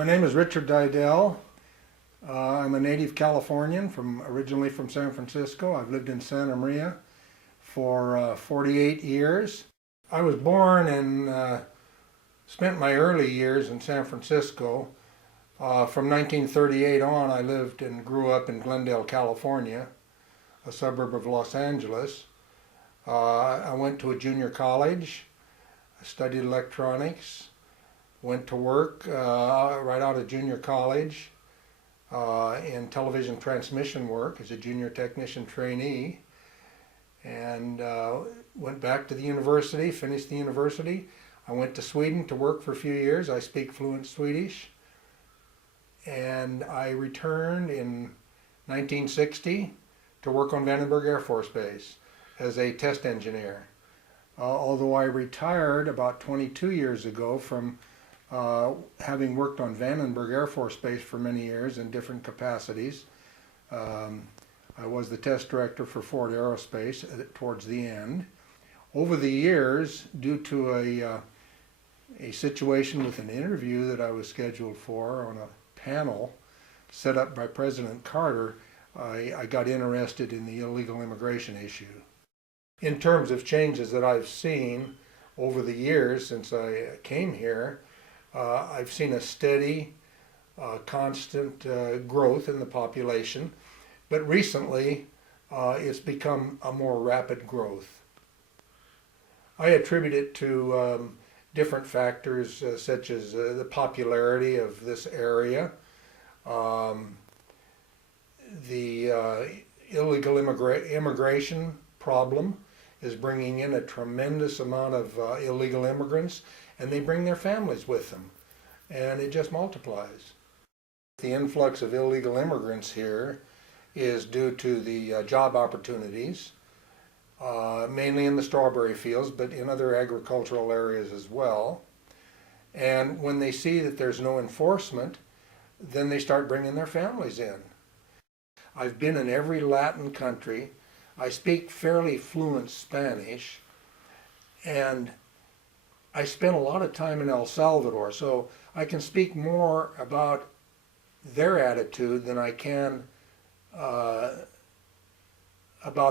My name is Richard Dydell. I'm a native Californian, originally from San Francisco. I've lived in Santa Maria for 48 years. I was born and spent my early years in San Francisco. From 1938 on, I lived and grew up in Glendale, California, a suburb of Los Angeles. I went to a junior college. I studied electronics. Went to work right out of junior college in television transmission work as a junior technician trainee, and went back to the university, finished the university. I went to Sweden to work for a few years. I speak fluent Swedish, and I returned in 1960 to work on Vandenberg Air Force Base as a test engineer. Although I retired about 22 years ago from having worked on Vandenberg Air Force Base for many years in different capacities. I was the test director for Ford Aerospace towards the end. Over the years, due to a situation with an interview that I was scheduled for on a panel set up by President Carter, I got interested in the illegal immigration issue. In terms of changes that I've seen over the years since I came here, I've seen a steady, constant growth in the population, but recently it's become a more rapid growth. I attribute it to different factors such as the popularity of this area, the illegal immigration problem is bringing in a tremendous amount of illegal immigrants, and they bring their families with them, and it just multiplies. The influx of illegal immigrants here is due to the job opportunities, mainly in the strawberry fields, but in other agricultural areas as well. And when they see that there's no enforcement, then they start bringing their families in. I've been in every Latin country. I speak fairly fluent Spanish, and I spent a lot of time in El Salvador, so I can speak more about their attitude than I can about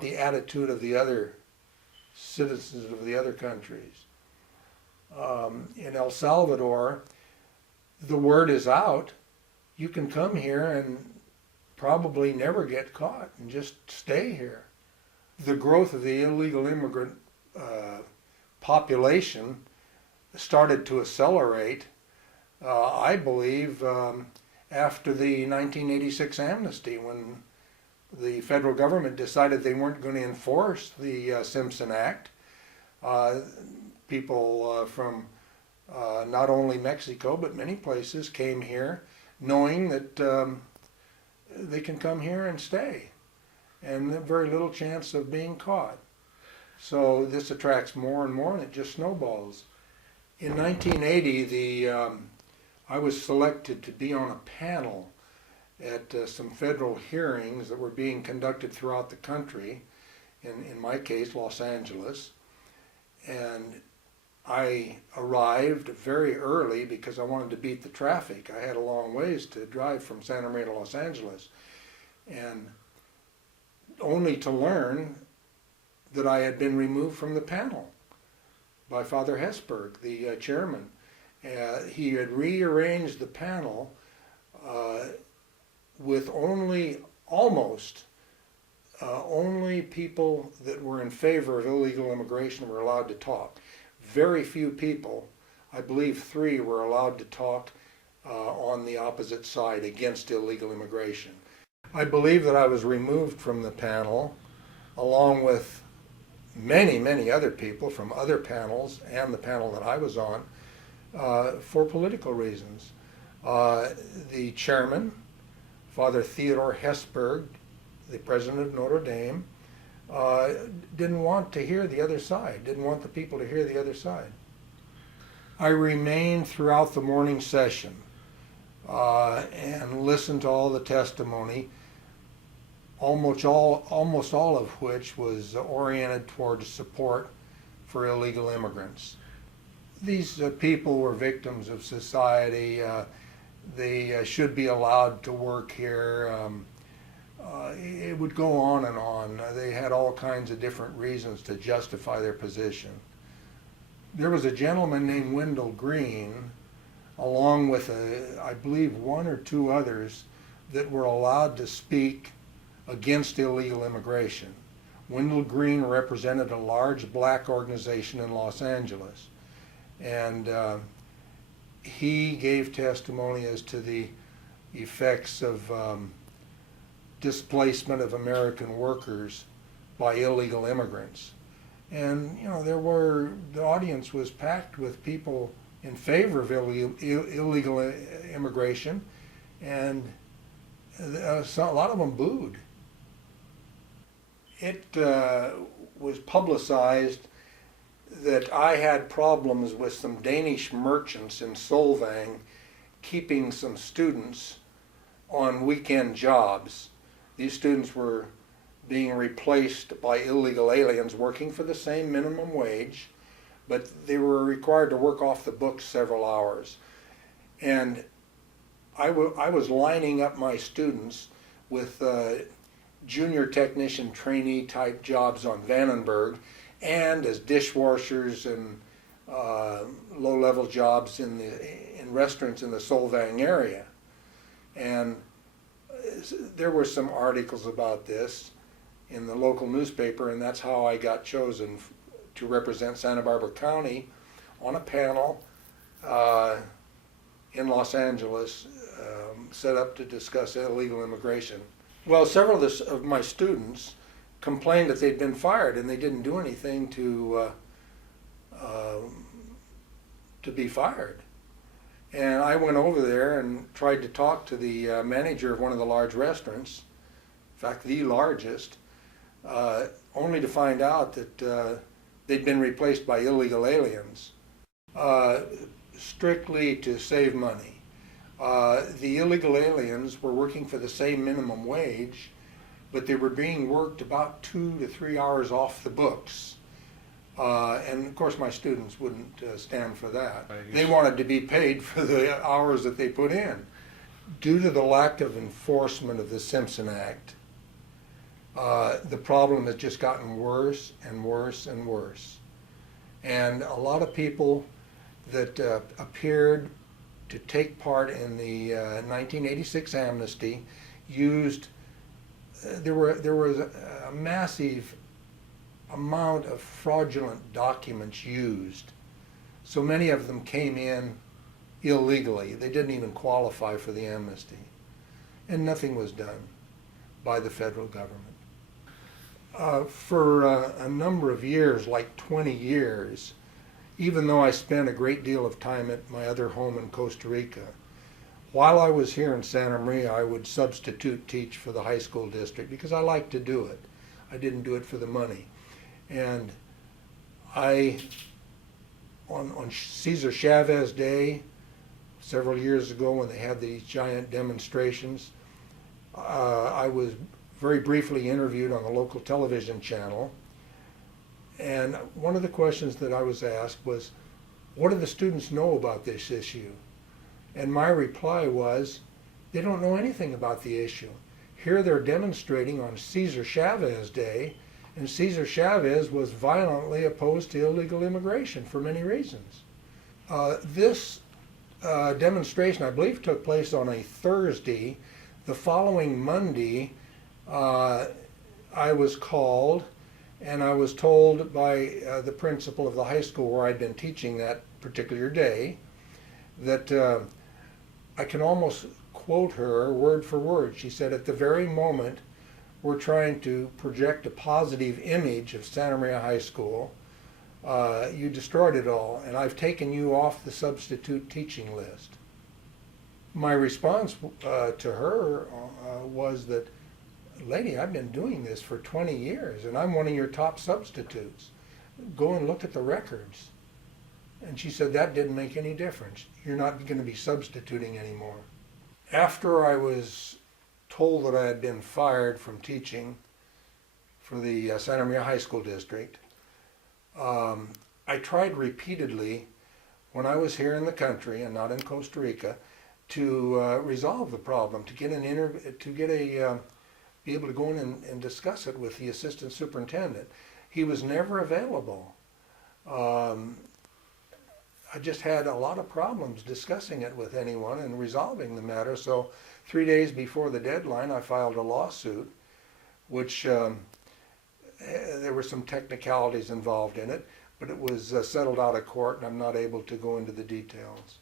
the attitude of the other citizens of the other countries. In El Salvador, the word is out. You can come here and probably never get caught and just stay here. The growth of the illegal immigrant population started to accelerate, I believe, after the 1986 amnesty, when the federal government decided they weren't going to enforce the Simpson Act. People from not only Mexico but many places came here knowing that they can come here and stay, and very little chance of being caught. So this attracts more and more, and it just snowballs. In 1980, I was selected to be on a panel at some federal hearings that were being conducted throughout the country, in my case, Los Angeles. And I arrived very early because I wanted to beat the traffic. I had a long ways to drive from Santa Maria to Los Angeles, and only to learn that I had been removed from the panel by Father Hesburgh, the chairman. He had rearranged the panel with only people that were in favor of illegal immigration were allowed to talk. Very few people, I believe 3, were allowed to talk on the opposite side against illegal immigration. I believe that I was removed from the panel along with many, many other people from other panels and the panel that I was on for political reasons. The chairman, Father Theodore Hesburgh, the president of Notre Dame, didn't want to hear the other side, didn't want the people to hear the other side. I remained throughout the morning session and listened to all the testimony, almost all of which was oriented towards support for illegal immigrants. These people were victims of society. they should be allowed to work here. It would go on and on. They had all kinds of different reasons to justify their position. There was a gentleman named Wendell Green, along with, I believe, one or two others that were allowed to speak against illegal immigration. Wendell Green represented a large black organization in Los Angeles, and he gave testimony as to the effects of displacement of American workers by illegal immigrants. And the audience was packed with people in favor of illegal immigration, and a lot of them booed. It was publicized that I had problems with some Danish merchants in Solvang keeping some students on weekend jobs. These students were being replaced by illegal aliens working for the same minimum wage, but they were required to work off the books several hours. And I was lining up my students with junior technician trainee type jobs on Vandenberg and as dishwashers and low-level jobs in restaurants in the Solvang area. And there were some articles about this in the local newspaper, and that's how I got chosen to represent Santa Barbara County on a panel in Los Angeles set up to discuss illegal immigration. Well, several of my students complained that they'd been fired and they didn't do anything to be fired. And I went over there and tried to talk to the manager of one of the large restaurants, in fact the largest, only to find out that they'd been replaced by illegal aliens, strictly to save money. The illegal aliens were working for the same minimum wage, but they were being worked about 2 to 3 hours off the books. And of course my students wouldn't stand for that. They wanted to be paid for the hours that they put in. Due to the lack of enforcement of the Simpson Act, the problem has just gotten worse and worse and worse. And a lot of people that appeared to take part in the 1986 amnesty used, there was a massive amount of fraudulent documents used. So many of them came in illegally. They didn't even qualify for the amnesty. And nothing was done by the federal government. For a number of years, like 20 years, even though I spent a great deal of time at my other home in Costa Rica, while I was here in Santa Maria, I would substitute teach for the high school district because I liked to do it. I didn't do it for the money. And on Cesar Chavez Day, several years ago when they had these giant demonstrations, I was very briefly interviewed on the local television channel. And one of the questions that I was asked was, what do the students know about this issue? And my reply was, they don't know anything about the issue. Here they're demonstrating on Cesar Chavez Day, and Cesar Chavez was violently opposed to illegal immigration for many reasons. This demonstration, I believe, took place on a Thursday. The following Monday, I was called, and I was told by the principal of the high school where I'd been teaching that particular day that I can almost quote her word for word. She said, at the very moment we're trying to project a positive image of Santa Maria High School, you destroyed it all, and I've taken you off the substitute teaching list. My response to her was that, lady, I've been doing this for 20 years and I'm one of your top substitutes. Go and look at the records. And she said, that didn't make any difference. You're not going to be substituting anymore. After I was told that I had been fired from teaching for the Santa Maria High School District, I tried repeatedly when I was here in the country and not in Costa Rica to resolve the problem, to get be able to go in and discuss it with the assistant superintendent. He was never available. I just had a lot of problems discussing it with anyone and resolving the matter. So 3 days before the deadline, I filed a lawsuit, which there were some technicalities involved in it, but it was settled out of court, and I'm not able to go into the details.